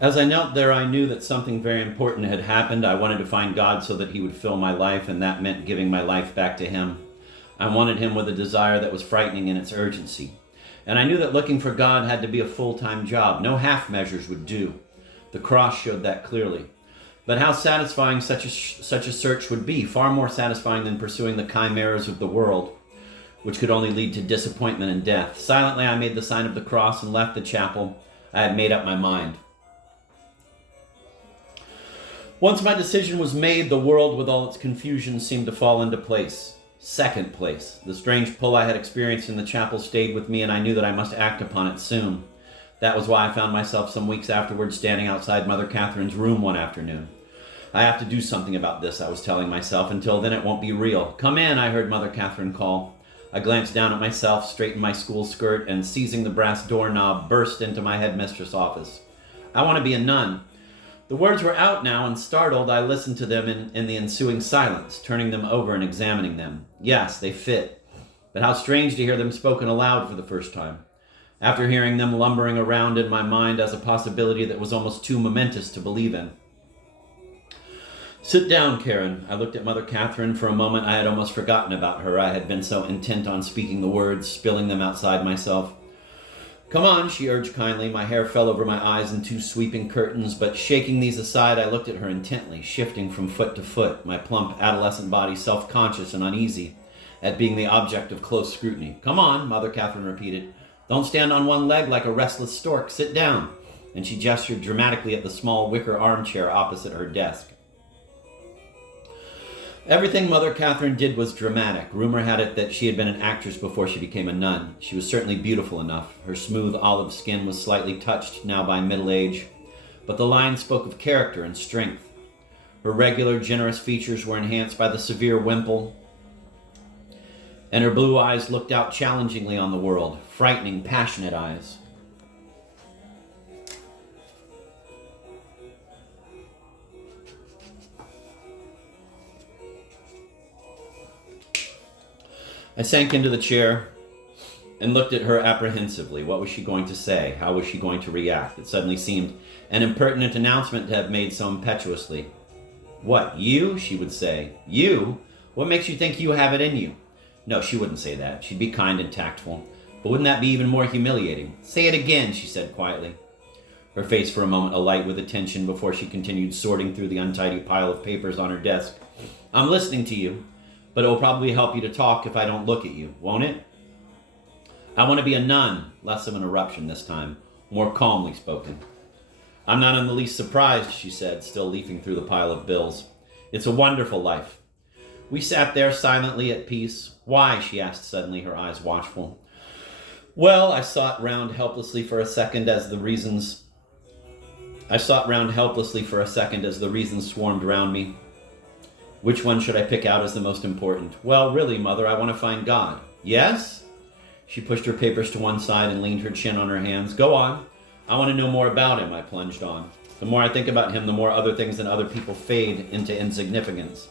As I knelt there, I knew that something very important had happened. I wanted to find God so that he would fill my life, and that meant giving my life back to him. I wanted him with a desire that was frightening in its urgency. And I knew that looking for God had to be a full-time job. No half measures would do. The cross showed that clearly. But how satisfying such a search would be, far more satisfying than pursuing the chimeras of the world, which could only lead to disappointment and death. Silently, I made the sign of the cross and left the chapel. I had made up my mind. Once my decision was made, the world with all its confusion seemed to fall into place. Second place. The strange pull I had experienced in the chapel stayed with me, and I knew that I must act upon it soon. That was why I found myself some weeks afterwards standing outside Mother Catherine's room one afternoon. I have to do something about this, I was telling myself. Until then, it won't be real. Come in, I heard Mother Catherine call. I glanced down at myself, straightened my school skirt, and seizing the brass doorknob, burst into my headmistress' office. I want to be a nun. The words were out now, and startled, I listened to them in the ensuing silence, turning them over and examining them. Yes, they fit. But how strange to hear them spoken aloud for the first time. After hearing them lumbering around in my mind as a possibility that was almost too momentous to believe in. Sit down, Karen. I looked at Mother Catherine. For a moment I had almost forgotten about her. I had been so intent on speaking the words, spilling them outside myself. Come on, she urged kindly. My hair fell over my eyes in two sweeping curtains, but shaking these aside, I looked at her intently, shifting from foot to foot, my plump adolescent body self-conscious and uneasy at being the object of close scrutiny. Come on, Mother Catherine repeated. Don't stand on one leg like a restless stork. Sit down. And she gestured dramatically at the small wicker armchair opposite her desk. Everything Mother Catherine did was dramatic. Rumor had it that she had been an actress before she became a nun. She was certainly beautiful enough. Her smooth olive skin was slightly touched now by middle age, but the lines spoke of character and strength. Her regular, generous features were enhanced by the severe wimple, and her blue eyes looked out challengingly on the world, frightening, passionate eyes. I sank into the chair and looked at her apprehensively. What was she going to say? How was she going to react? It suddenly seemed an impertinent announcement to have made so impetuously. What, you? She would say. You? What makes you think you have it in you? No, she wouldn't say that. She'd be kind and tactful. But wouldn't that be even more humiliating? Say it again, she said quietly. Her face for a moment alight with attention before she continued sorting through the untidy pile of papers on her desk. I'm listening to you. But it will probably help you to talk if I don't look at you, won't it? I want to be a nun. Less of an eruption this time, more calmly spoken. I'm not in the least surprised, she said, still leafing through the pile of bills. It's a wonderful life. We sat there silently at peace. Why? She asked suddenly, her eyes watchful. Well, I sought round helplessly for a second as the reasons swarmed round me. Which one should I pick out as the most important? Well, really, Mother, I want to find God. Yes? She pushed her papers to one side and leaned her chin on her hands. Go on. I want to know more about him, I plunged on. The more I think about him, the more other things and other people fade into insignificance.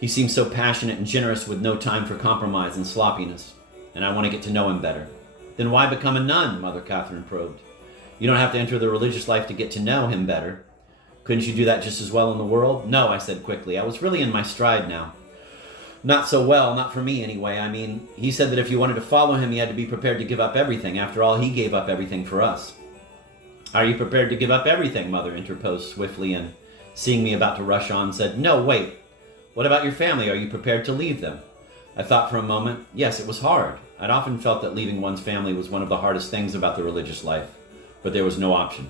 He seems so passionate and generous with no time for compromise and sloppiness, and I want to get to know him better. Then why become a nun? Mother Catherine probed. You don't have to enter the religious life to get to know him better. Couldn't you do that just as well in the world? No, I said quickly. I was really in my stride now. Not so well, not for me anyway. I mean, he said that if you wanted to follow him, you had to be prepared to give up everything. After all, he gave up everything for us. Are you prepared to give up everything? Mother interposed swiftly and, seeing me about to rush on, said, No, wait. What about your family? Are you prepared to leave them? I thought for a moment. Yes, it was hard. I'd often felt that leaving one's family was one of the hardest things about the religious life, but there was no option.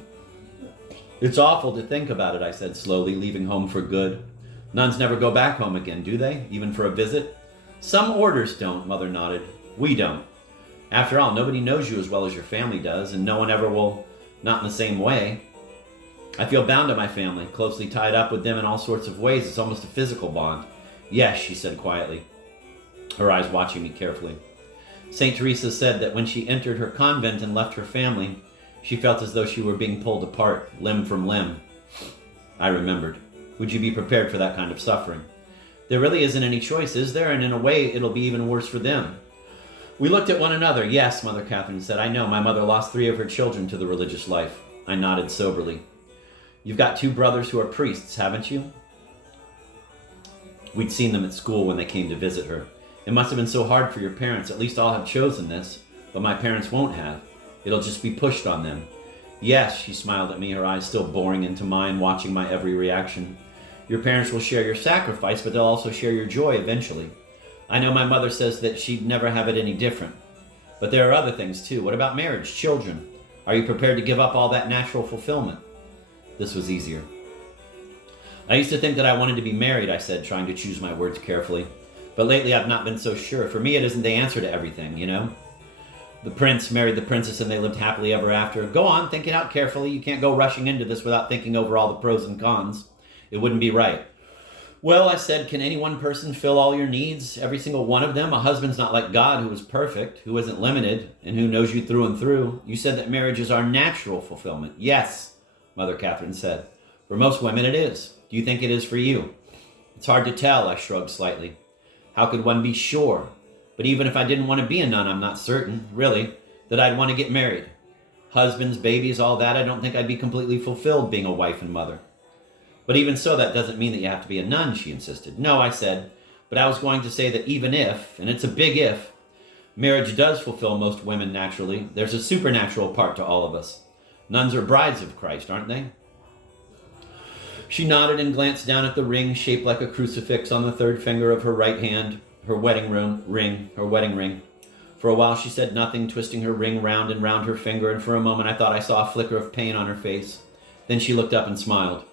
It's awful to think about it, I said slowly, leaving home for good. Nuns never go back home again, do they? Even for a visit? Some orders don't, Mother nodded. We don't. After all, nobody knows you as well as your family does, and no one ever will, not in the same way. I feel bound to my family, closely tied up with them in all sorts of ways. It's almost a physical bond. Yes, she said quietly, her eyes watching me carefully. St. Teresa said that when she entered her convent and left her family, she felt as though she were being pulled apart, limb from limb. I remembered. Would you be prepared for that kind of suffering? There really isn't any choice, is there? And in a way, it'll be even worse for them. We looked at one another. Yes, Mother Catherine said. I know. My mother lost 3 of her children to the religious life. I nodded soberly. You've got 2 brothers who are priests, haven't you? We'd seen them at school when they came to visit her. It must have been so hard for your parents. At least I'll have chosen this, but my parents won't have. It'll just be pushed on them. Yes, she smiled at me, her eyes still boring into mine, watching my every reaction. Your parents will share your sacrifice, but they'll also share your joy eventually. I know my mother says that she'd never have it any different. But there are other things too. What about marriage, children? Are you prepared to give up all that natural fulfillment? This was easier. I used to think that I wanted to be married, I said, trying to choose my words carefully. But lately I've not been so sure. For me, it isn't the answer to everything, you know? The prince married the princess and they lived happily ever after. Go on, think it out carefully. You can't go rushing into this without thinking over all the pros and cons. It wouldn't be right. Well, I said, can any one person fill all your needs? Every single one of them? A husband's not like God, who is perfect, who isn't limited, and who knows you through and through. You said that marriage is our natural fulfillment. Yes, Mother Catherine said. For most women it is. Do you think it is for you? It's hard to tell, I shrugged slightly. How could one be sure? But even if I didn't want to be a nun, I'm not certain, really, that I'd want to get married. Husbands, babies, all that, I don't think I'd be completely fulfilled being a wife and mother. But even so, that doesn't mean that you have to be a nun, she insisted. No, I said, but I was going to say that even if, and it's a big if, marriage does fulfill most women naturally, there's a supernatural part to all of us. Nuns are brides of Christ, aren't they? She nodded and glanced down at the ring shaped like a crucifix on the 3rd finger of her right hand, her wedding ring. For a while she said nothing, twisting her ring round and round her finger, and for a moment I thought I saw a flicker of pain on her face. Then she looked up and smiled.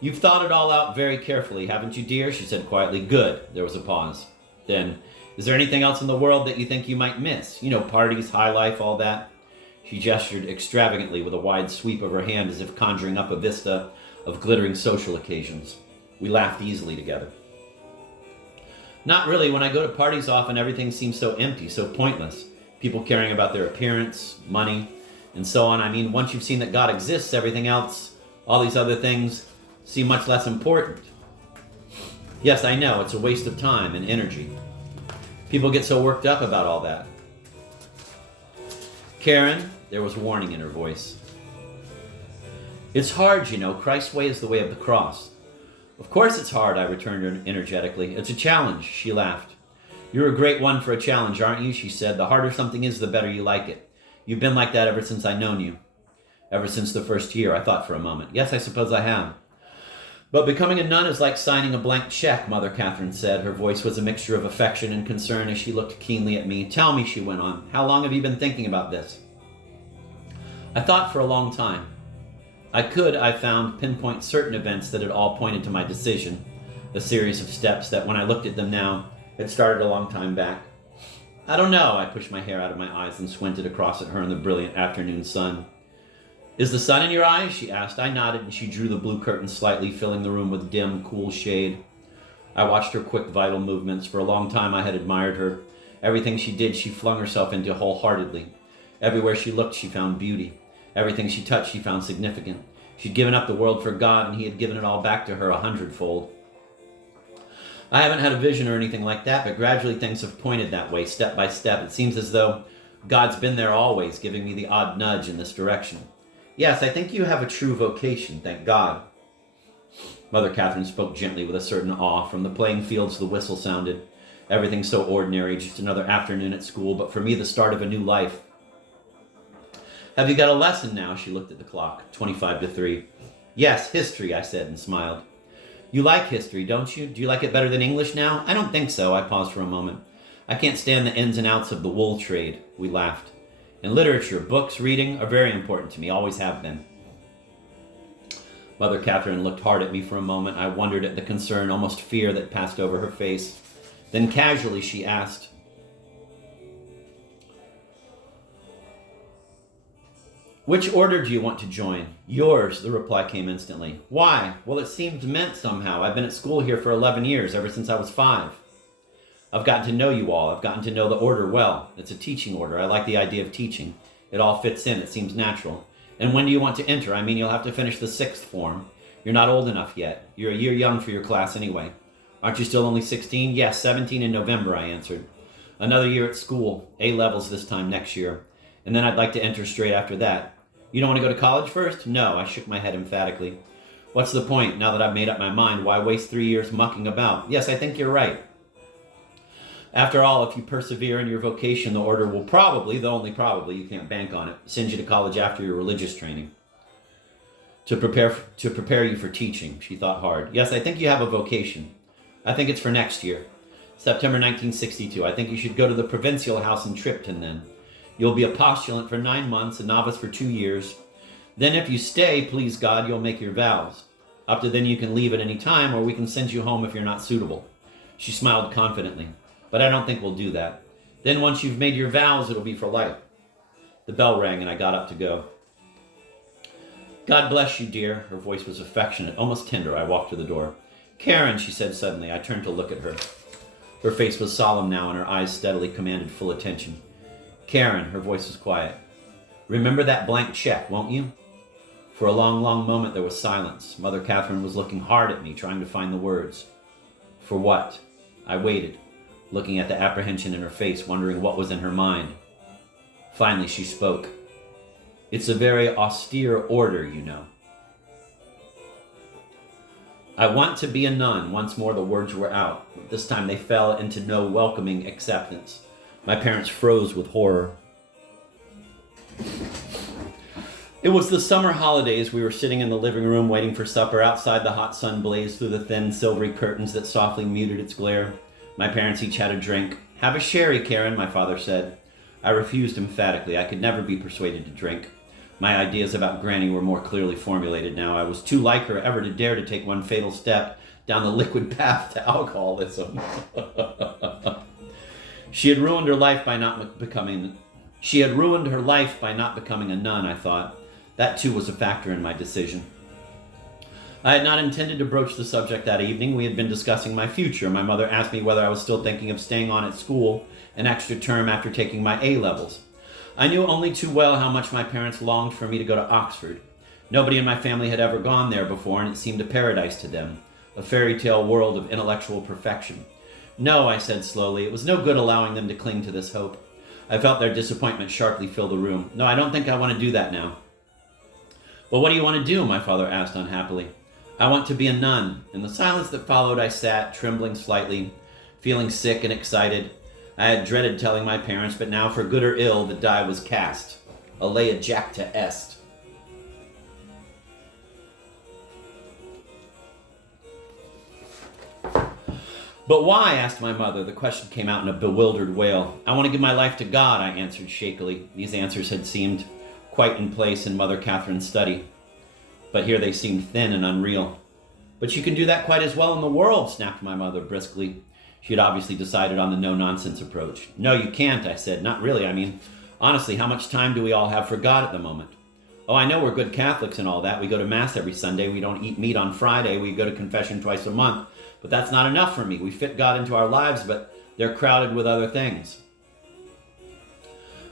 You've thought it all out very carefully, haven't you, dear? She said quietly. Good. There was a pause. Then, is there anything else in the world that you think you might miss? You know, parties, high life, all that. She gestured extravagantly with a wide sweep of her hand as if conjuring up a vista of glittering social occasions. We laughed easily together. Not really. When I go to parties often, everything seems so empty, so pointless. People caring about their appearance, money, and so on. I mean, once you've seen that God exists, everything else, all these other things, seem much less important. Yes, I know, it's a waste of time and energy. People get so worked up about all that. Karen, there was warning in her voice. It's hard, you know. Christ's way is the way of the cross. Of course it's hard, I returned energetically. It's a challenge, she laughed. You're a great one for a challenge, aren't you? She said. The harder something is, the better you like it. You've been like that ever since I've known you. Ever since the first year, I thought for a moment. Yes, I suppose I have. But becoming a nun is like signing a blank check, Mother Catherine said. Her voice was a mixture of affection and concern as she looked keenly at me. Tell me, she went on, how long have you been thinking about this? I thought for a long time. I found, pinpoint certain events that had all pointed to my decision, a series of steps that, when I looked at them now, had started a long time back. I don't know, I pushed my hair out of my eyes and squinted across at her in the brilliant afternoon sun. Is the sun in your eyes? She asked. I nodded, and she drew the blue curtain slightly, filling the room with dim, cool shade. I watched her quick, vital movements. For a long time I had admired her. Everything she did, she flung herself into wholeheartedly. Everywhere she looked, she found beauty. Everything she touched, she found significant. She'd given up the world for God, and he had given it all back to her 100-fold. I haven't had a vision or anything like that, but gradually things have pointed that way, step by step. It seems as though God's been there always, giving me the odd nudge in this direction. Yes, I think you have a true vocation, thank God. Mother Catherine spoke gently with a certain awe. From the playing fields, the whistle sounded. Everything so ordinary, just another afternoon at school, but for me, the start of a new life. Have you got a lesson now? She looked at the clock. 3:25. Yes, history, I said and smiled. You like history, don't you? Do you like it better than English now? I don't think so. I paused for a moment. I can't stand the ins and outs of the wool trade. We laughed. And literature, books, reading are very important to me, always have been. Mother Catherine looked hard at me for a moment. I wondered at the concern, almost fear, that passed over her face. Then casually she asked, which order do you want to join? Yours, the reply came instantly. Why? Well, it seemed meant somehow. I've been at school here for 11 years, ever since I was 5. I've gotten to know you all. I've gotten to know the order well. It's a teaching order. I like the idea of teaching. It all fits in. It seems natural. And when do you want to enter? I mean, you'll have to finish the 6th form. You're not old enough yet. You're a year young for your class anyway. Aren't you still only 16? Yes, 17 in November, I answered. Another year at school. A-levels this time next year. And then I'd like to enter straight after that. You don't want to go to college first? No, I shook my head emphatically. What's the point? Now that I've made up my mind, why waste 3 years mucking about? Yes, I think you're right. After all, if you persevere in your vocation, the order will probably, though only probably, you can't bank on it, send you to college after your religious training to prepare you for teaching. She thought hard. Yes, I think you have a vocation. I think it's for next year, September 1962. I think you should go to the provincial house in Tripton then. You'll be a postulant for 9 months, a novice for 2 years. Then if you stay, please God, you'll make your vows. Up to then you can leave at any time, or we can send you home if you're not suitable. She smiled confidently. But I don't think we'll do that. Then once you've made your vows, it'll be for life. The bell rang and I got up to go. God bless you, dear. Her voice was affectionate, almost tender. I walked to the door. Karen, she said suddenly. I turned to look at her. Her face was solemn now and her eyes steadily commanded full attention. Karen, her voice was quiet. Remember that blank check, won't you? For a long, long moment there was silence. Mother Catherine was looking hard at me, trying to find the words. For what? I waited, looking at the apprehension in her face, wondering what was in her mind. Finally, she spoke. It's a very austere order, you know. I want to be a nun. Once more the words were out. This time they fell into no welcoming acceptance. My parents froze with horror. It was the summer holidays. We were sitting in the living room waiting for supper. Outside, the hot sun blazed through the thin silvery curtains that softly muted its glare. My parents each had a drink. Have a sherry, Karen, my father said. I refused emphatically. I could never be persuaded to drink. My ideas about Granny were more clearly formulated now. I was too like her ever to dare to take one fatal step down the liquid path to alcoholism. She had ruined her life by not becoming a nun, I thought. That too was a factor in my decision. I had not intended to broach the subject that evening. We had been discussing my future. My mother asked me whether I was still thinking of staying on at school an extra term after taking my A-levels. I knew only too well how much my parents longed for me to go to Oxford. Nobody in my family had ever gone there before, and it seemed a paradise to them, a fairy tale world of intellectual perfection. No, I said slowly. It was no good allowing them to cling to this hope. I felt their disappointment sharply fill the room. No, I don't think I want to do that now. Well, what do you want to do? My father asked unhappily. I want to be a nun. In the silence that followed, I sat, trembling slightly, feeling sick and excited. I had dreaded telling my parents, but now, for good or ill, the die was cast. Alea jacta est. But why? Asked my mother. The question came out in a bewildered wail. I want to give my life to God, I answered shakily. These answers had seemed quite in place in Mother Catherine's study, but here they seemed thin and unreal. But you can do that quite as well in the world, snapped my mother briskly. She had obviously decided on the no-nonsense approach. No, you can't, I said. Not really. I mean, honestly, how much time do we all have for God at the moment? Oh, I know we're good Catholics and all that. We go to Mass every Sunday. We don't eat meat on Friday. We go to confession twice a month. But that's not enough for me. We fit God into our lives, but they're crowded with other things.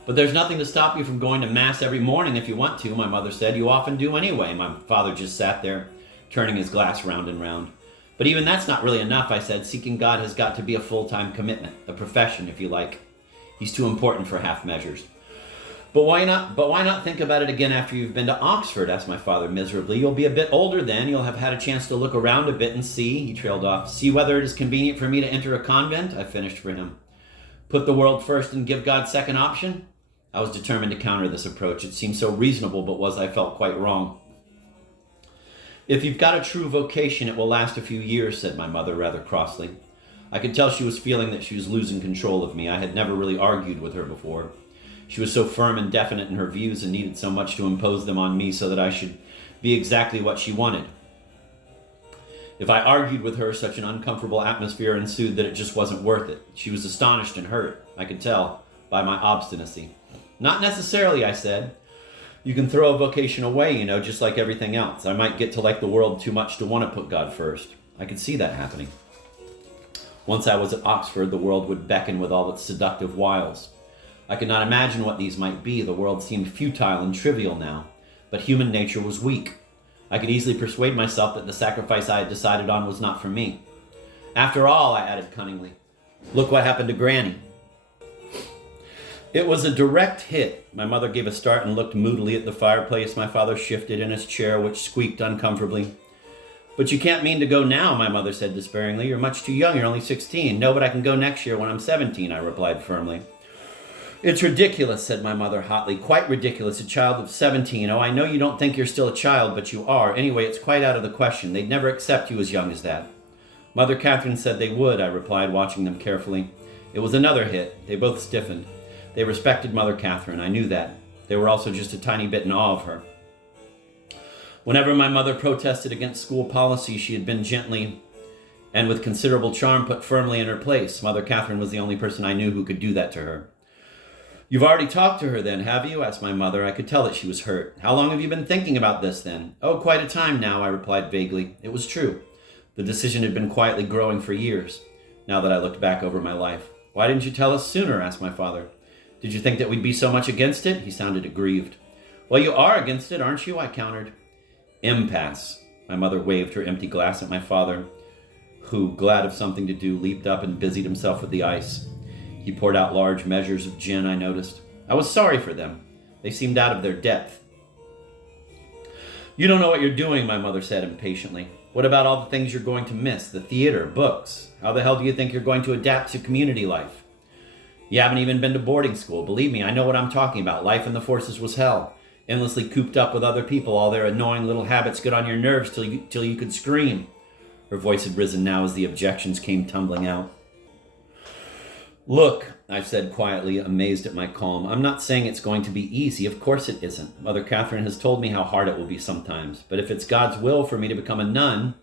But there's nothing to stop you from going to Mass every morning if you want to, my mother said. You often do anyway. My father just sat there, turning his glass round and round. But even that's not really enough, I said. Seeking God has got to be a full-time commitment, a profession, if you like. He's too important for half measures. But why not think about it again after you've been to Oxford, asked my father miserably. You'll be a bit older then. You'll have had a chance to look around a bit and see, he trailed off. See whether it is convenient for me to enter a convent, I finished for him. Put the world first and give God second option? I was determined to counter this approach. It seemed so reasonable, but I felt quite wrong. If you've got a true vocation, it will last a few years, said my mother rather crossly. I could tell she was feeling that she was losing control of me. I had never really argued with her before. She was so firm and definite in her views and needed so much to impose them on me so that I should be exactly what she wanted. If I argued with her, such an uncomfortable atmosphere ensued that it just wasn't worth it. She was astonished and hurt, I could tell, by my obstinacy. Not necessarily, I said. You can throw a vocation away, just like everything else. I might get to like the world too much to want to put God first. I could see that happening. Once I was at Oxford, the world would beckon with all its seductive wiles. I could not imagine what these might be. The world seemed futile and trivial now, but human nature was weak. I could easily persuade myself that the sacrifice I had decided on was not for me. After all, I added cunningly, look what happened to Granny. It was a direct hit. My mother gave a start and looked moodily at the fireplace. My father shifted in his chair, which squeaked uncomfortably. But you can't mean to go now, my mother said despairingly. You're much too young. You're only 16. No, but I can go next year when I'm 17, I replied firmly. It's ridiculous, said my mother hotly. Quite ridiculous. A child of 17. Oh, I know you don't think you're still a child, but you are. Anyway, it's quite out of the question. They'd never accept you as young as that. Mother Catherine said they would, I replied, watching them carefully. It was another hit. They both stiffened. They respected Mother Catherine. I knew that. They were also just a tiny bit in awe of her. Whenever my mother protested against school policy, she had been gently and with considerable charm put firmly in her place. Mother Catherine was the only person I knew who could do that to her. You've already talked to her then, have you? Asked my mother. I could tell that she was hurt. How long have you been thinking about this then? Oh, quite a time now, I replied vaguely. It was true. The decision had been quietly growing for years, now that I looked back over my life. Why didn't you tell us sooner? Asked my father. Did you think that we'd be so much against it? He sounded aggrieved. Well, you are against it, aren't you? I countered. Impasse. My mother waved her empty glass at my father, who, glad of something to do, leaped up and busied himself with the ice. He poured out large measures of gin, I noticed. I was sorry for them. They seemed out of their depth. You don't know what you're doing, my mother said impatiently. What about all the things you're going to miss? The theater, books. How the hell do you think you're going to adapt to community life? You haven't even been to boarding school. Believe me, I know what I'm talking about. Life in the forces was hell. Endlessly cooped up with other people. All their annoying little habits get on your nerves till you could scream. Her voice had risen now as the objections came tumbling out. Look, I said quietly, amazed at my calm. I'm not saying it's going to be easy. Of course it isn't. Mother Catherine has told me how hard it will be sometimes. But if it's God's will for me to become a nun,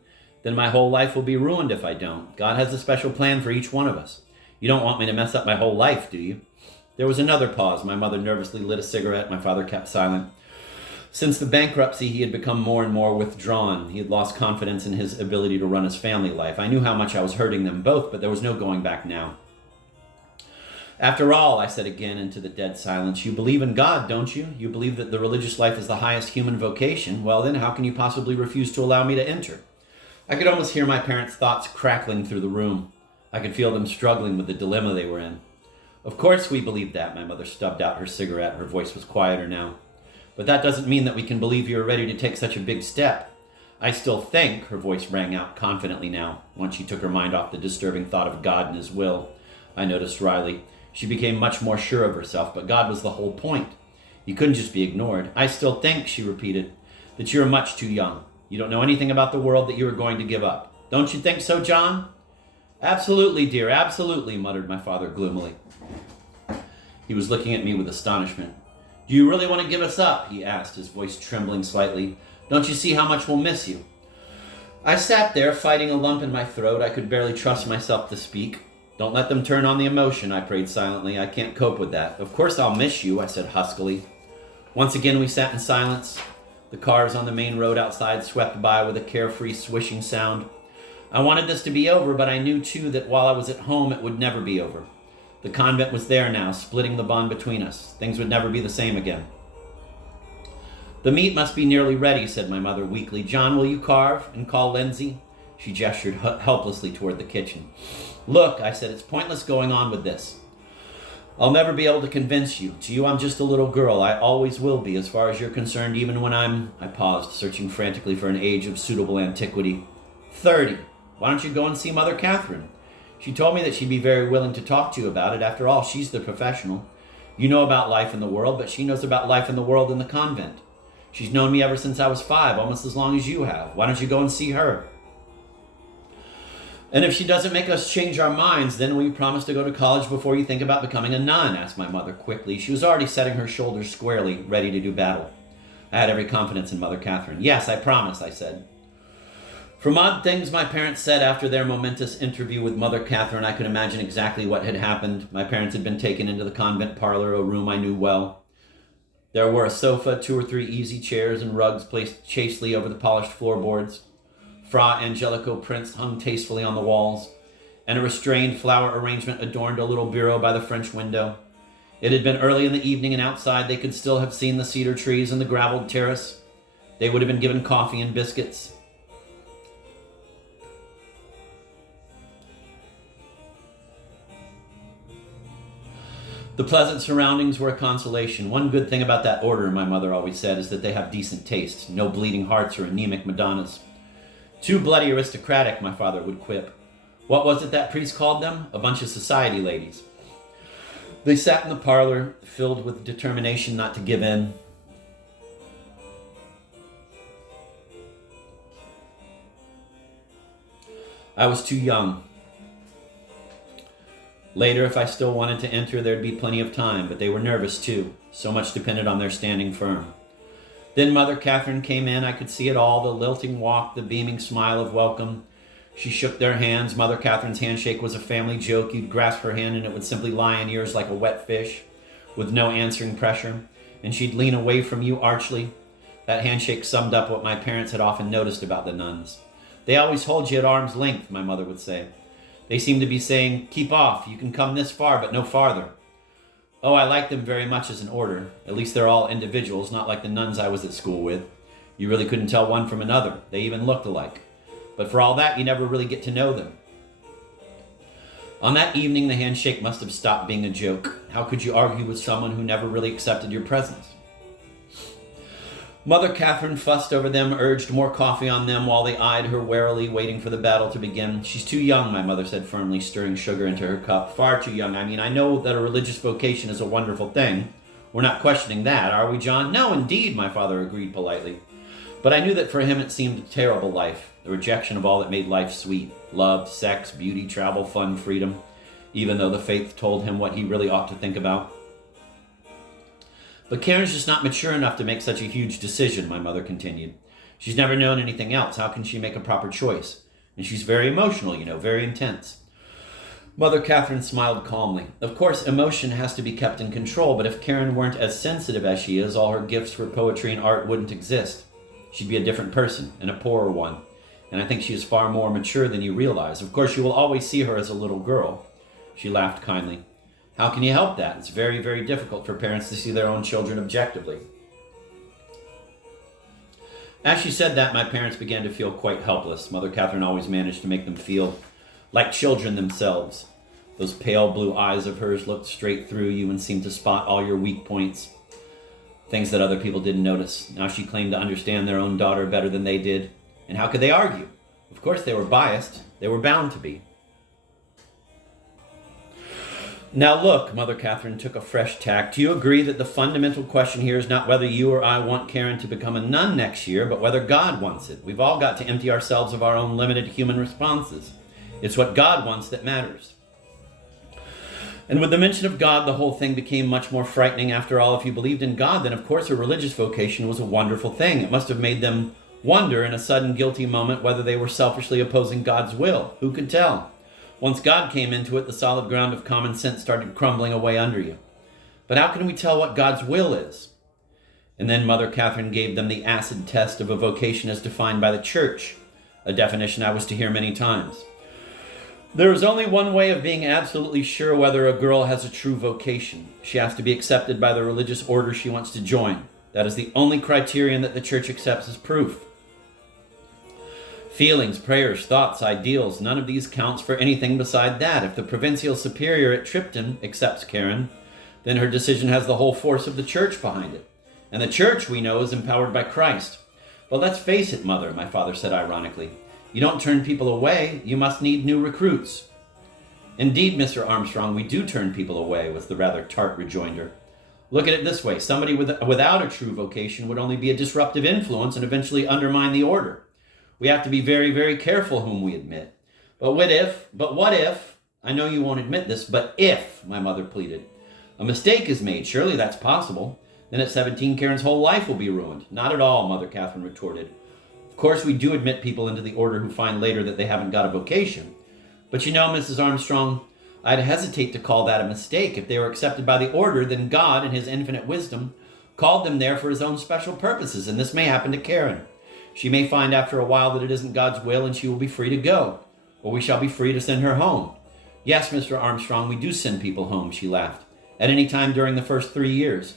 then my whole life will be ruined if I don't. God has a special plan for each one of us. You don't want me to mess up my whole life, do you? There was another pause. My mother nervously lit a cigarette. My father kept silent. Since the bankruptcy, he had become more and more withdrawn. He had lost confidence in his ability to run his family life. I knew how much I was hurting them both, but there was no going back now. After all, I said again into the dead silence, you believe in God, don't you? You believe that the religious life is the highest human vocation. Well, then how can you possibly refuse to allow me to enter? I could almost hear my parents' thoughts crackling through the room. I could feel them struggling with the dilemma they were in. Of course we believe that. My mother stubbed out her cigarette. Her voice was quieter now. But that doesn't mean that we can believe you're ready to take such a big step. I still think, her voice rang out confidently now, once she took her mind off the disturbing thought of God and his will. I noticed wryly. She became much more sure of herself, but God was the whole point. He couldn't just be ignored. I still think, she repeated, that you're much too young. You don't know anything about the world that you are going to give up. Don't you think so, John? Absolutely, dear, absolutely, muttered my father gloomily. He was looking at me with astonishment. Do you really want to give us up? He asked, his voice trembling slightly. Don't you see how much we'll miss you? I sat there, fighting a lump in my throat. I could barely trust myself to speak. Don't let them turn on the emotion, I prayed silently. I can't cope with that. Of course I'll miss you, I said huskily. Once again we sat in silence. The cars on the main road outside swept by with a carefree swishing sound. I wanted this to be over, but I knew too that while I was at home it would never be over. The convent was there now, splitting the bond between us. Things would never be the same again. The meat must be nearly ready, said my mother weakly. John, will you carve and call Lindsay? She gestured helplessly toward the kitchen. Look, I said, it's pointless going on with this. I'll never be able to convince you. To you, I'm just a little girl. I always will be, as far as you're concerned, even when I paused, searching frantically for an age of suitable antiquity. 30. Why don't you go and see Mother Catherine? She told me that she'd be very willing to talk to you about it. After all, she's the professional. You know about life in the world, but she knows about life in the world in the convent. She's known me ever since I was 5, almost as long as you have. Why don't you go and see her? And if she doesn't make us change our minds, then will you promise to go to college before you think about becoming a nun? Asked my mother quickly. She was already setting her shoulders squarely, ready to do battle. I had every confidence in Mother Catherine. Yes, I promise, I said. From odd things my parents said after their momentous interview with Mother Catherine, I could imagine exactly what had happened. My parents had been taken into the convent parlor, a room I knew well. There were a sofa, 2 or 3 easy chairs, and rugs placed chastely over the polished floorboards. Fra Angelico prints hung tastefully on the walls, and a restrained flower arrangement adorned a little bureau by the French window. It had been early in the evening, and outside they could still have seen the cedar trees and the graveled terrace. They would have been given coffee and biscuits. The pleasant surroundings were a consolation. One good thing about that order, my mother always said, is that they have decent taste. No bleeding hearts or anemic Madonnas. Too bloody aristocratic, my father would quip. What was it that priest called them? A bunch of society ladies. They sat in the parlor, filled with determination not to give in. I was too young. Later, if I still wanted to enter, there'd be plenty of time, but they were nervous too. So much depended on their standing firm. Then Mother Catherine came in. I could see it all, the lilting walk, the beaming smile of welcome. She shook their hands. Mother Catherine's handshake was a family joke. You'd grasp her hand and it would simply lie in yours like a wet fish, with no answering pressure. And she'd lean away from you archly. That handshake summed up what my parents had often noticed about the nuns. They always hold you at arm's length, my mother would say. They seemed to be saying, keep off, you can come this far, but no farther. Oh, I like them very much as an order. At least they're all individuals, not like the nuns I was at school with. You really couldn't tell one from another. They even looked alike. But for all that, you never really get to know them. On that evening, the handshake must have stopped being a joke. How could you argue with someone who never really accepted your presence? Mother Catherine fussed over them, urged more coffee on them while they eyed her warily, waiting for the battle to begin. She's too young, my mother said firmly, stirring sugar into her cup. Far too young. I mean, I know that a religious vocation is a wonderful thing. We're not questioning that, are we, John? No, indeed, my father agreed politely. But I knew that for him it seemed a terrible life, the rejection of all that made life sweet. Love, sex, beauty, travel, fun, freedom, even though the faith told him what he really ought to think about. But Karen's just not mature enough to make such a huge decision, my mother continued. She's never known anything else. How can she make a proper choice? And she's very emotional, very intense. Mother Catherine smiled calmly. Of course, emotion has to be kept in control, but if Karen weren't as sensitive as she is, all her gifts for poetry and art wouldn't exist. She'd be a different person, and a poorer one. And I think she is far more mature than you realize. Of course, you will always see her as a little girl. She laughed kindly. How can you help that? It's very, very difficult for parents to see their own children objectively. As she said that, my parents began to feel quite helpless. Mother Catherine always managed to make them feel like children themselves. Those pale blue eyes of hers looked straight through you and seemed to spot all your weak points, things that other people didn't notice. Now she claimed to understand their own daughter better than they did. And how could they argue? Of course they were biased. They were bound to be. Now look, Mother Catherine took a fresh tack. Do you agree that the fundamental question here is not whether you or I want Karen to become a nun next year, but whether God wants it? We've all got to empty ourselves of our own limited human responses. It's what God wants that matters. And with the mention of God, the whole thing became much more frightening. After all, if you believed in God, then of course a religious vocation was a wonderful thing. It must have made them wonder in a sudden guilty moment whether they were selfishly opposing God's will. Who could tell? Once God came into it, the solid ground of common sense started crumbling away under you. But how can we tell what God's will is? And then Mother Catherine gave them the acid test of a vocation as defined by the church, a definition I was to hear many times. There is only one way of being absolutely sure whether a girl has a true vocation. She has to be accepted by the religious order she wants to join. That is the only criterion that the church accepts as proof. Feelings, prayers, thoughts, ideals, none of these counts for anything beside that. If the provincial superior at Tripton accepts Karen, then her decision has the whole force of the church behind it. And the church, we know, is empowered by Christ. But let's face it, Mother, my father said ironically. You don't turn people away. You must need new recruits. Indeed, Mr. Armstrong, we do turn people away, was the rather tart rejoinder. Look at it this way. Somebody without a true vocation would only be a disruptive influence and eventually undermine the order. We have to be very, very careful whom we admit. But what if, I know you won't admit this, but if, my mother pleaded, a mistake is made, surely that's possible. Then at 17, Karen's whole life will be ruined. Not at all, Mother Catherine retorted. Of course, we do admit people into the order who find later that they haven't got a vocation. But you know, Mrs. Armstrong, I'd hesitate to call that a mistake. If they were accepted by the order, then God, in his infinite wisdom, called them there for his own special purposes, and this may happen to Karen. She may find after a while that it isn't God's will and she will be free to go, or we shall be free to send her home. Yes, Mr. Armstrong, we do send people home, she laughed, at any time during the first 3 years.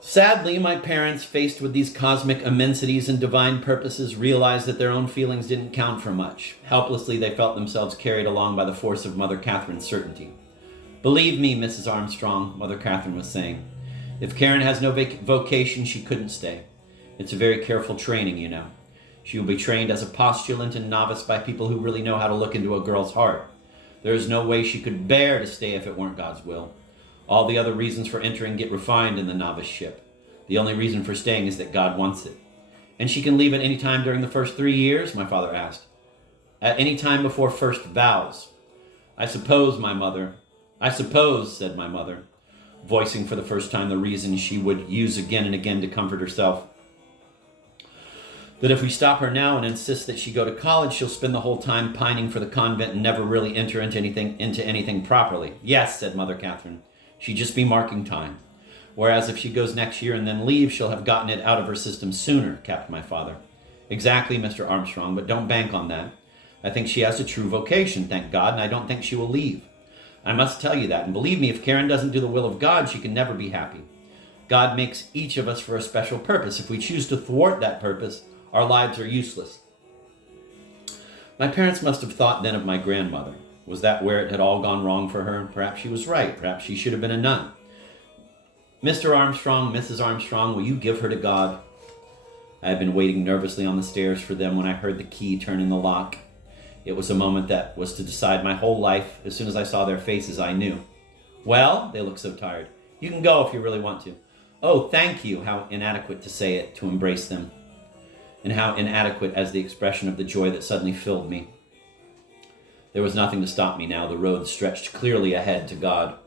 Sadly, my parents, faced with these cosmic immensities and divine purposes, realized that their own feelings didn't count for much. Helplessly, they felt themselves carried along by the force of Mother Catherine's certainty. Believe me, Mrs. Armstrong, Mother Catherine was saying, if Karen has no vocation, she couldn't stay. It's a very careful training, you know. She will be trained as a postulant and novice by people who really know how to look into a girl's heart. There is no way she could bear to stay if it weren't God's will. All the other reasons for entering get refined in the noviceship. The only reason for staying is that God wants it. And she can leave at any time during the first 3 years? My father asked. At any time before first vows. I suppose, said my mother, voicing for the first time the reason she would use again and again to comfort herself. That if we stop her now and insist that she go to college, she'll spend the whole time pining for the convent and never really enter into anything properly. Yes, said Mother Catherine. She'd just be marking time. Whereas if she goes next year and then leaves, she'll have gotten it out of her system sooner, capped my father. Exactly, Mr. Armstrong, but don't bank on that. I think she has a true vocation, thank God, and I don't think she will leave. I must tell you that, and believe me, if Karen doesn't do the will of God, she can never be happy. God makes each of us for a special purpose. If we choose to thwart that purpose, our lives are useless. My parents must have thought then of my grandmother. Was that where it had all gone wrong for her? Perhaps she was right. Perhaps she should have been a nun. Mr. Armstrong, Mrs. Armstrong, will you give her to God? I had been waiting nervously on the stairs for them when I heard the key turn in the lock. It was a moment that was to decide my whole life. As soon as I saw their faces, I knew. Well, they looked so tired. You can go if you really want to. Oh, thank you. How inadequate to say it, to embrace them. And how inadequate as the expression of the joy that suddenly filled me. There was nothing to stop me now. The road stretched clearly ahead to God.